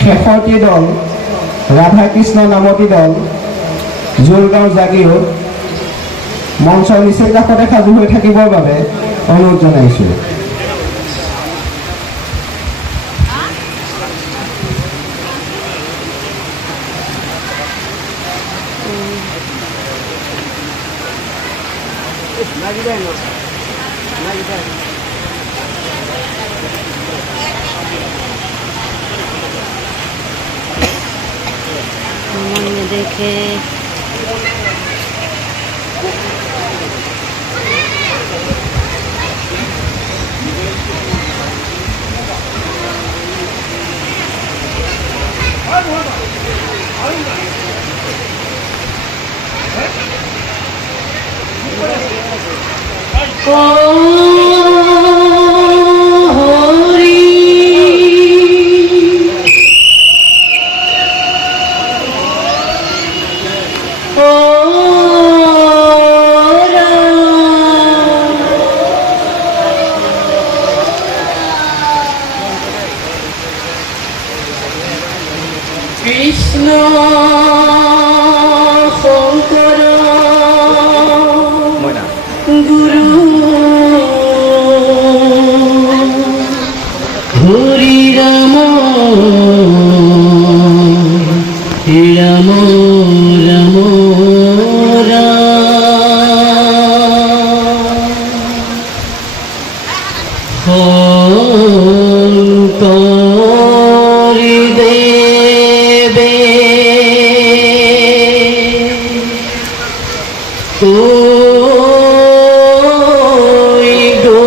শেষৰটি দল ৰাধাকৃষ্ণ নামতি দল জোৰগাঁও জাগিৰ মঞ্চৰ নিচেই কাষতে সাজু হৈ থাকিবৰ বাবে অনুৰোধ জনাইছোঁ। देखे কৃষ্ণ শঙ্কর গুরু হরি রাম রাম রাম শঙ্করি দেবে কই গো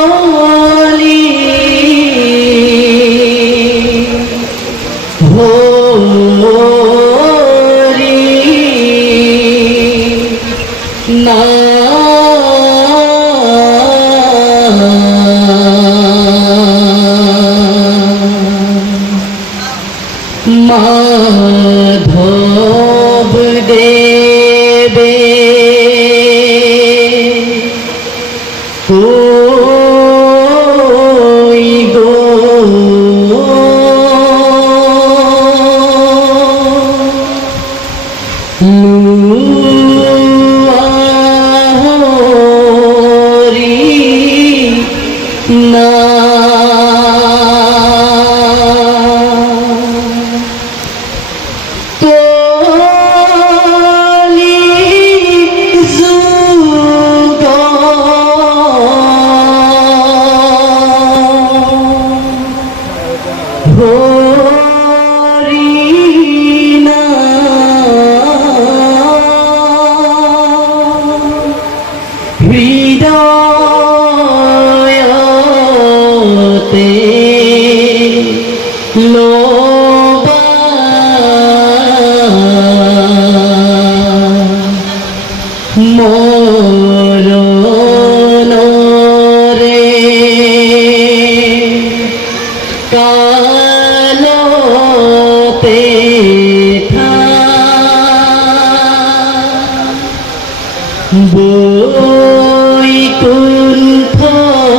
কলি হরি না মাধব দেবে কই গো হরি না হৃদয়তে লোবা মরণ রে কালতে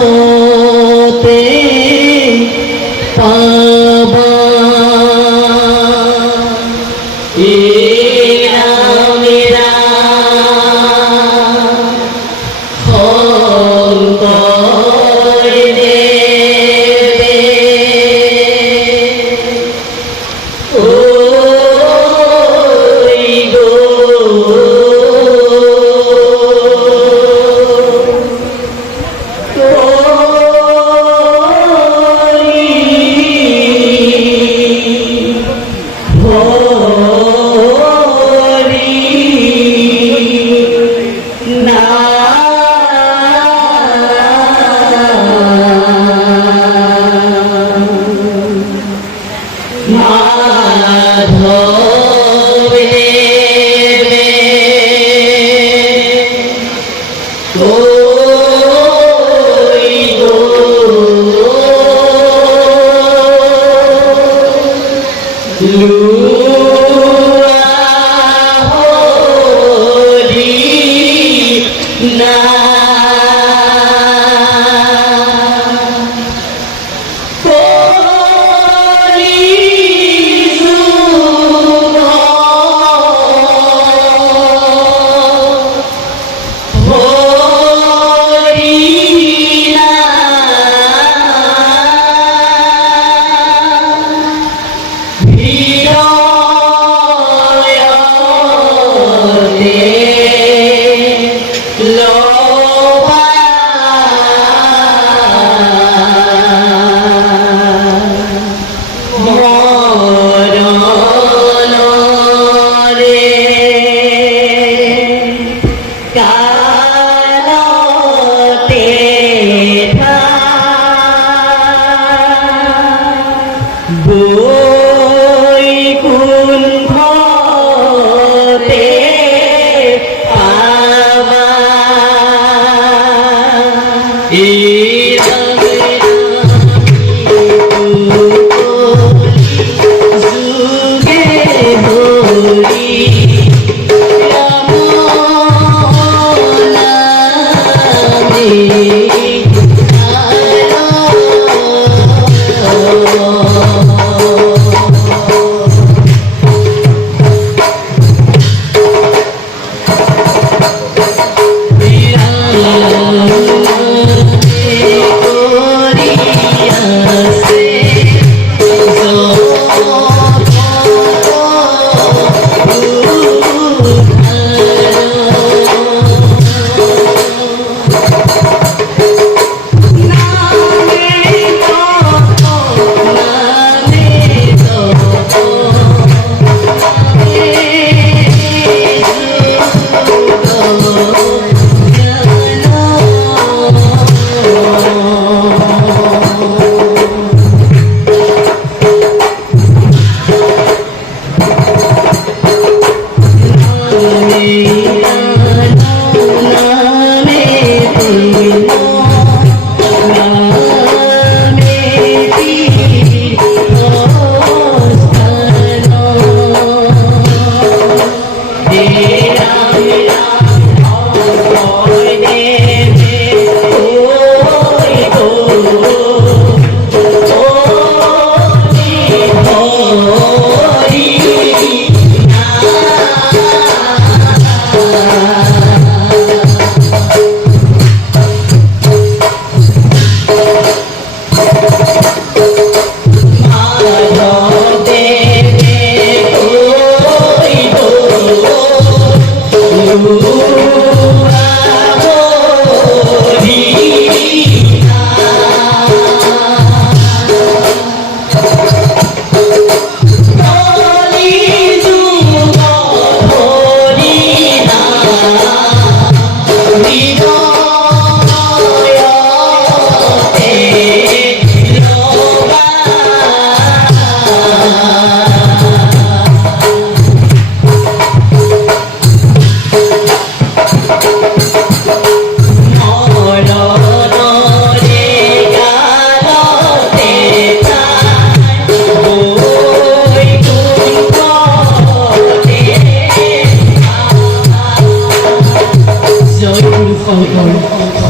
বৈকুণ্ঠতে পাবা এরা মেরা শঙ্কর দেবে ওই গো Oh না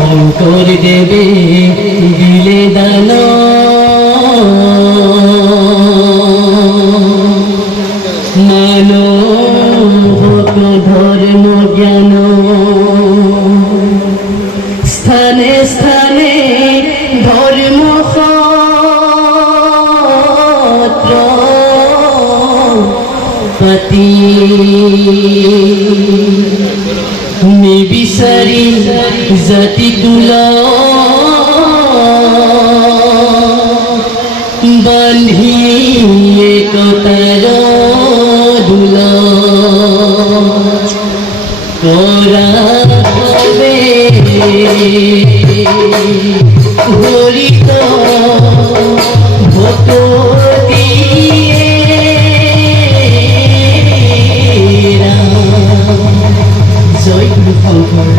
শঙ্কর দেবে দিলে দান মানবত ধর্ম জ্ঞান স্থানে স্থানে ধর্ম পতি নিবিচারি জাতি কুল বান্ধি একতার দুল কৰা হবে হৰিত ভকতি জয় গুরু শঙ্কৰ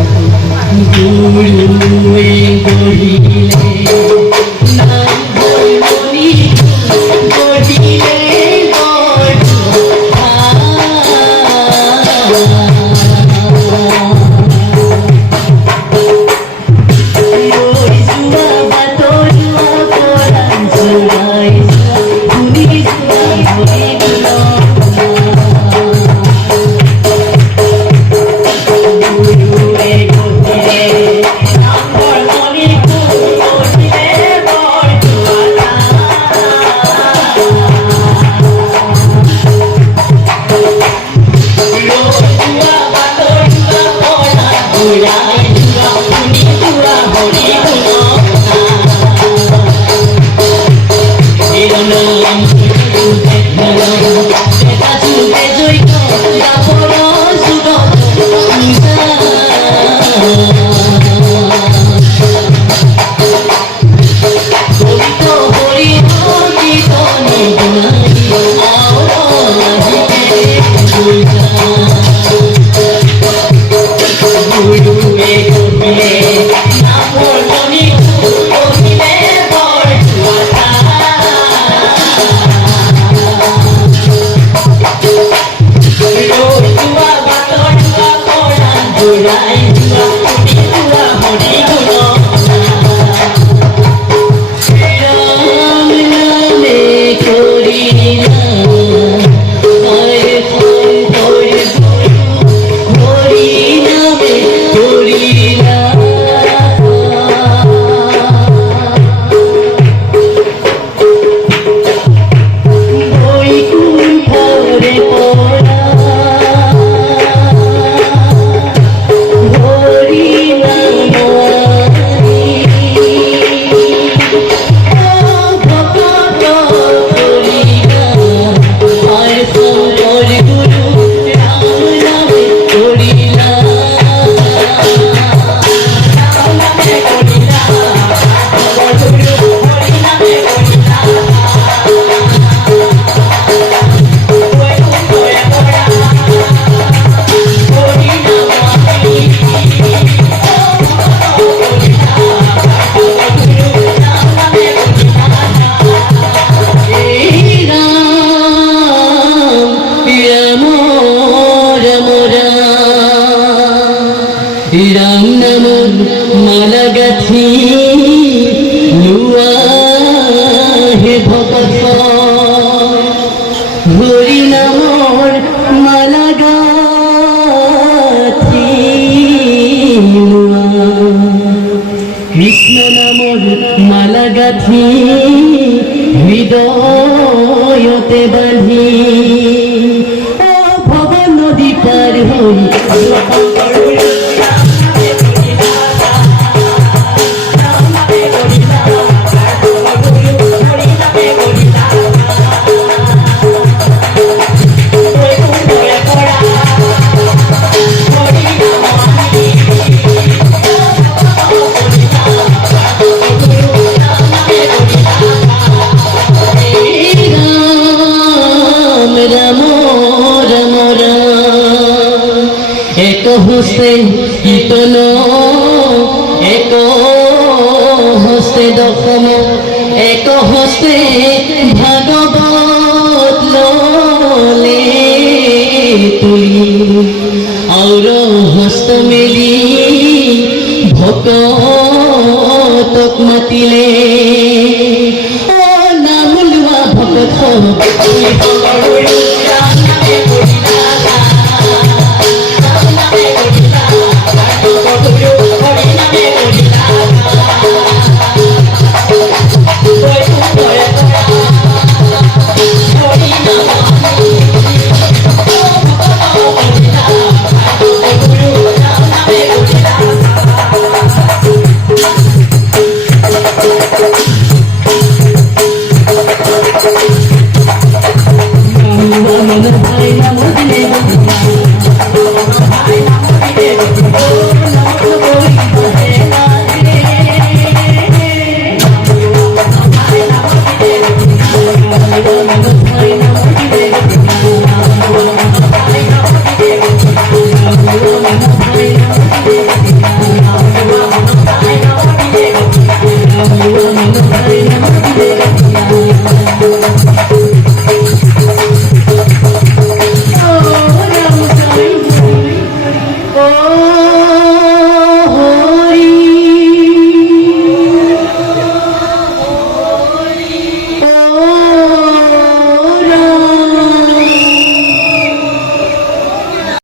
গুৰুৱে গঢ়িলে নাম মণি গঢ়িলে জোড়াই জোড়া শুনি জোড়া হরি নাম দেখা শুনতে জৈত যাপন সুগ গলিত হরি কীর্তন গুরুয়ে কহিলে নামর মনি কহিলে বর জুয়া বাতর জুয়া পড়ান জোড়াই জুয়া হরি জুয়া হরি গুণ রাম নামে করিলাম হরে হরে হরি নামে করিলাম বৈকুণ্ঠরে পড়া হরি নাম ভকত করিলাম আর শঙ্কর গুরু রাম নামে করিলাম রাম নামে করিলাম গুরু হরি নামে করিলাম বৈকুণ্ঠরে পড়া হরি নাম রাম নাম মালা গাথি লুয়া হে ভকত হরি নামৰ মালা গাথি লুয়া কৃষ্ণ নামৰ মালা গাথি হৃদয়তে বান্ধি ভৱ নদী পাৰ হৈ রাম রাম রাম এক হস্তে কীর্তন এক হস্তে দশম এক হস্তে ভাগবত ললে তুলি और হস্ত মেলি ভকতক মাতিলে নাম লোৱা ভকত